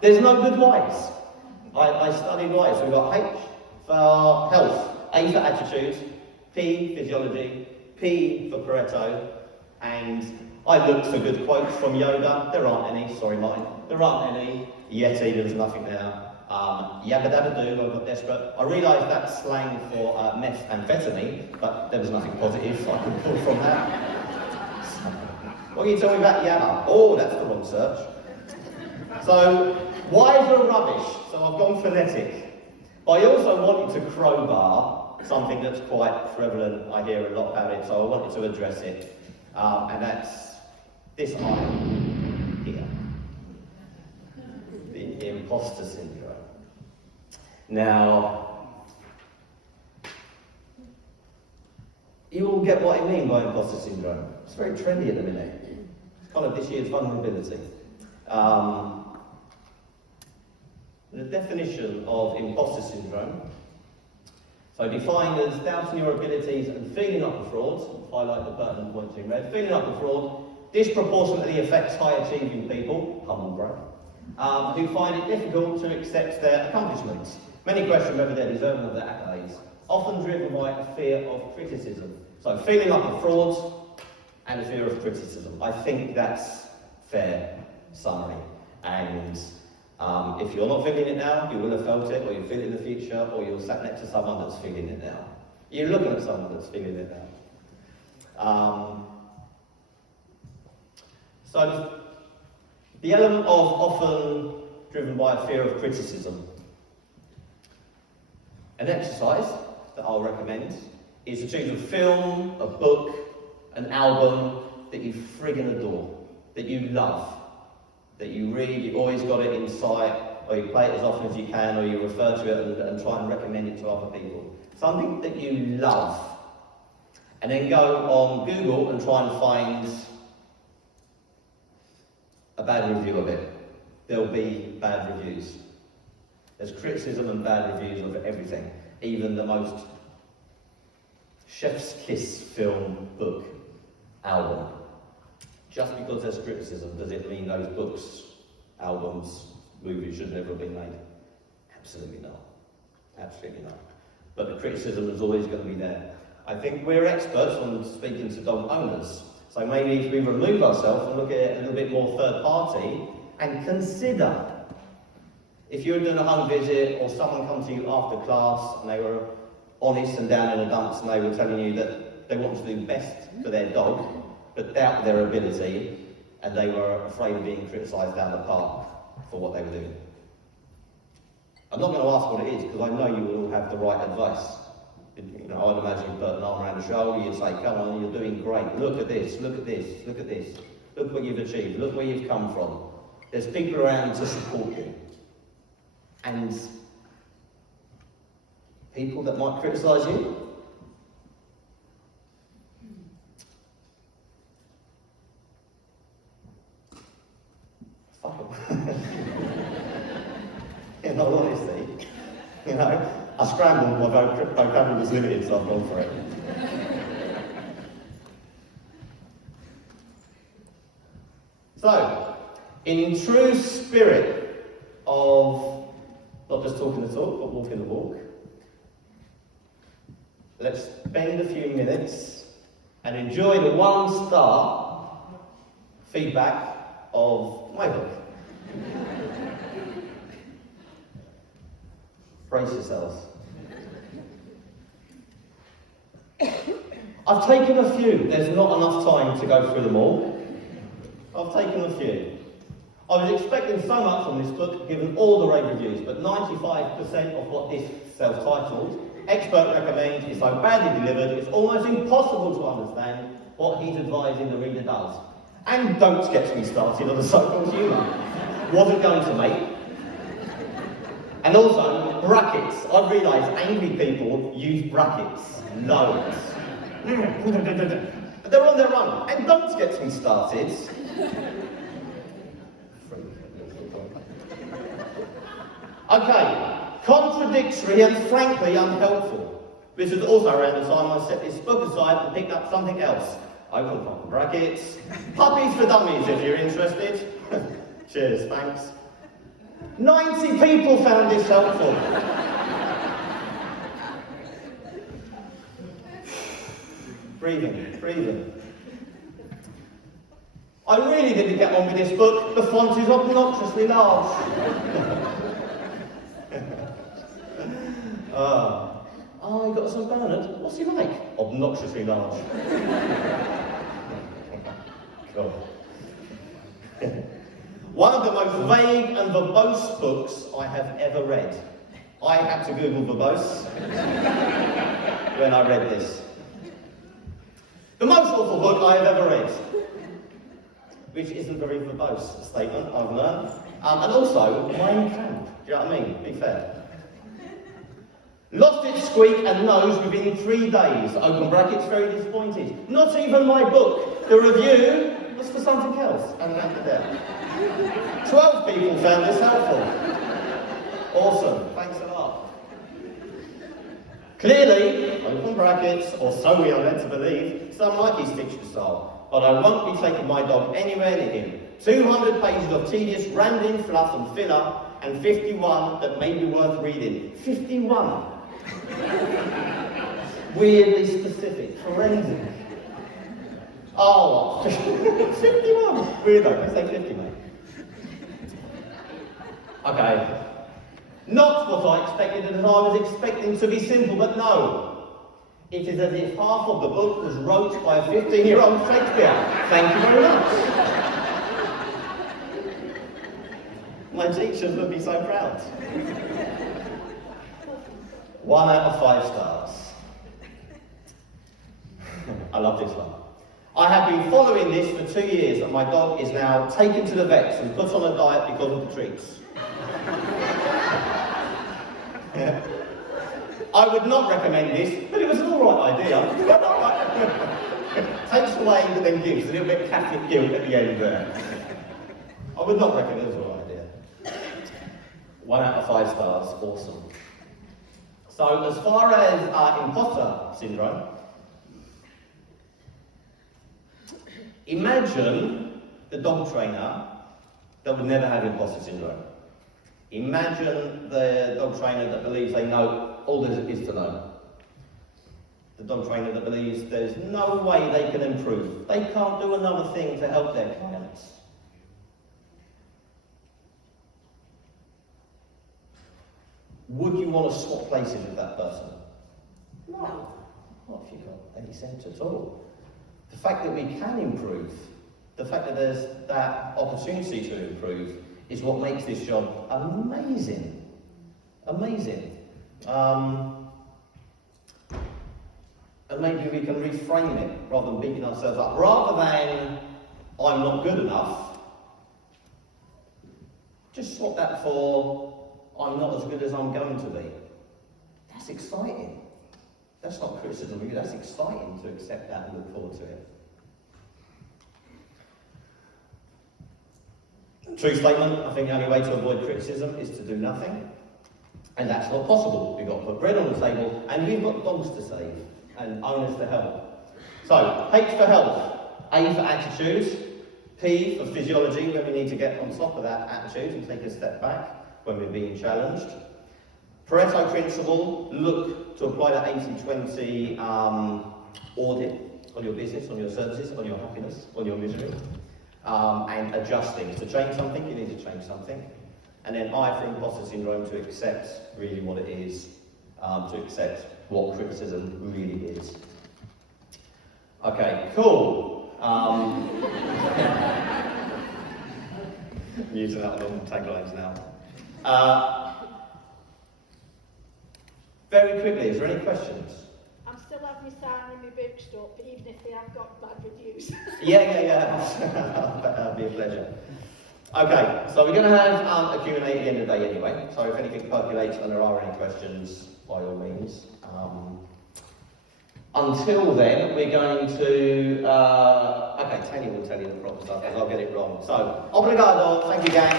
There's no good whys. I studied whys. We've got H for health, A for attitude, P, physiology, P for Pareto, and I looked for good quotes from yoga. There aren't any, sorry Martin. There aren't any. Yeti, there's nothing there. Yabba dabba doo, I got desperate. I realised that's slang for methamphetamine, but there was nothing positive I could pull from that. What can you tell me about yabba? Oh, that's the wrong search. So, whys are rubbish, so I've gone phonetic. But I also wanted to crowbar something that's quite prevalent. I hear a lot about it, so I wanted to address it. And that's this item here. The Imposter Syndrome. Now, you all get what I mean by Imposter Syndrome. It's very trendy at the minute. It's kind of this year's vulnerability. The definition of Imposter Syndrome, so defined as doubting your abilities and feeling like a fraud, highlight the pertinent points in red, feeling like a fraud disproportionately affects high-achieving people, humble brag, who find it difficult to accept their accomplishments. Many question whether they're deserving of their accolades, often driven by a fear of criticism. So feeling like a fraud and a fear of criticism. I think that's fair summary. And if you're not feeling it now, you will have felt it, or you'll feel it in the future, or you're sat next to someone that's feeling it now. You're looking at someone that's feeling it now. So the element of often driven by a fear of criticism. An exercise that I'll recommend is to choose a film, a book, an album that you friggin' adore, that you love, that you read, you've always got it in sight, or you play it as often as you can, or you refer to it and try and recommend it to other people. Something that you love. And then go on Google and try and find a bad review of it. There'll be bad reviews. There's criticism and bad reviews of everything, even the most chef's kiss film, book, album. Just because there's criticism, does it mean those books, albums, movies should never have been made? Absolutely not. Absolutely not. But the criticism is always going to be there. I think we're experts on speaking to dog owners. So maybe if we remove ourselves and look at it a little bit more third party and consider if you were doing a home visit or someone come to you after class and they were honest and down in the dumps and they were telling you that they wanted to do best for their dog, but doubt their ability, and they were afraid of being criticised down the park for what they were doing. I'm not going to ask what it is, because I know you will all have the right advice. You know, I'd imagine you put an arm around the shoulder, you'd say, come on, you're doing great, look at this, look at this, look at this, look what you've achieved, look where you've come from. There's people around to support you. And people that might criticise you, in all honesty, you know, I scrambled, my vocabulary was limited, so I've gone for it. So, in true spirit of not just talking the talk, but walking the walk, let's spend a few minutes and enjoy the 1-star feedback of my book. Brace yourselves. I've taken a few. There's not enough time to go through them all. I've taken a few. I was expecting so much from this book, given all the rave reviews, but 95% of what this self-titled expert recommends is so badly delivered, it's almost impossible to understand what he's advising the reader does. And don't get me started on the so-called humour. Wasn't going to, mate. And also, brackets. I've realised angry people use brackets. Loads. But they're on their own. And don't get me started. Okay. Contradictory and frankly unhelpful. This is also around the time I set this book aside and picked up something else. Open fucking brackets. Puppies for dummies if you're interested. Cheers, thanks. 90 people found this helpful. Breathing. I really didn't get on with this book. The font is obnoxiously large. I got St. Bernard. What's he like? Obnoxiously large. God. One of the most vague and verbose books I have ever read. I had to Google verbose when I read this. The most awful book I have ever read, which isn't very verbose a statement, I've learned. And also, Mein Kampf. Do you know what I mean? Be fair. Lost its squeak and nose within 3 days. Open brackets, very disappointed. Not even my book. The review was for something else. And left it there. 12 people found this helpful. Awesome. Thanks a lot. Clearly, open brackets, or so we are led to believe, some like his teacher style. But I won't be taking my dog anywhere near him. 200 pages of tedious, rambling fluff and filler, and 51 that may be worth reading. 51. Weirdly specific, forensic. Oh, 51. Weird though, let's say 50, mate. Okay. Not what I expected, as I was expecting to be simple, but no. It is as if half of the book was wrote by a 15-year-old Shakespeare. Thank you very much. My teachers would be so proud. 1 out of 5 stars. I love this one. I have been following this for 2 years and my dog is now taken to the vets and put on a diet because of the treats. I would not recommend this, but it was an alright idea. Takes away but then gives a little bit of Catholic guilt at the end there. I would not recommend it was an alright idea. 1 out of 5 stars, awesome. So as far as imposter syndrome, imagine the dog trainer that would never have imposter syndrome. Imagine the dog trainer that believes they know all there is to know. The dog trainer that believes there's no way they can improve. They can't do another thing to help their clients. Would you want to swap places with that person? No. Not if you've got any sense at all. The fact that we can improve, the fact that there's that opportunity to improve, is what makes this job amazing. Amazing. And maybe we can reframe it rather than beating ourselves up. Rather than, I'm not good enough, just swap that for, I'm not as good as I'm going to be. That's exciting. That's not criticism of you, that's exciting to accept that and look forward to it. True statement, I think the only way to avoid criticism is to do nothing. And that's not possible. We've got to put bread on the table and we've got dogs to save and owners to help. So, H for health, A for attitude, P for physiology, when we need to get on top of that attitude and take a step back when we're being challenged. Pareto principle, look to apply that 80-20 audit on your business, on your services, on your happiness, on your misery. And adjusting. To change something, you need to change something. And then I for imposter syndrome, to accept really what it is, to accept what criticism really is. Okay, cool. I'm using that on taglines now. Very quickly, is there any questions? I'm still having my sign in my bookstore, even if they have got bad reviews. Yeah. That'd be a pleasure. Okay, so we're going to have a Q&A at the end of the day anyway, so if anything percolates and there are any questions, by all means. Until then, we're going to... okay, Tanya will tell you the proper stuff, because I'll get it wrong. So, obrigado, thank you gang.